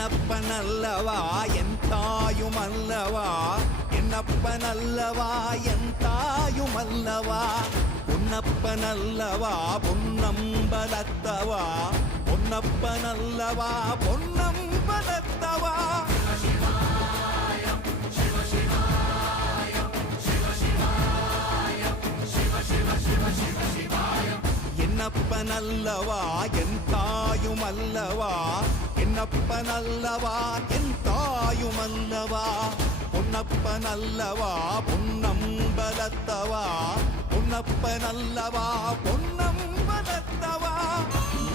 என்னப்பனல்லவா என் தாயுமல்லவா, என்னப்பனல்லவா என் தாயுமல்லவா, பொன்னப்பனல்லவா பொன்னம்பலத்தவா, பொன்னப்பனல்லவா பொன்னம்பலத்தவா. என்னப்பனல்லவா என் தாயுமல்லவா, என்னப்பனல்லவா என் தாயுமல்லவா, பொன்னப்பனல்லவா பொன்னம்பலத்தவா, பொன்னப்பனல்லவா பொன்னம்பலத்தவா.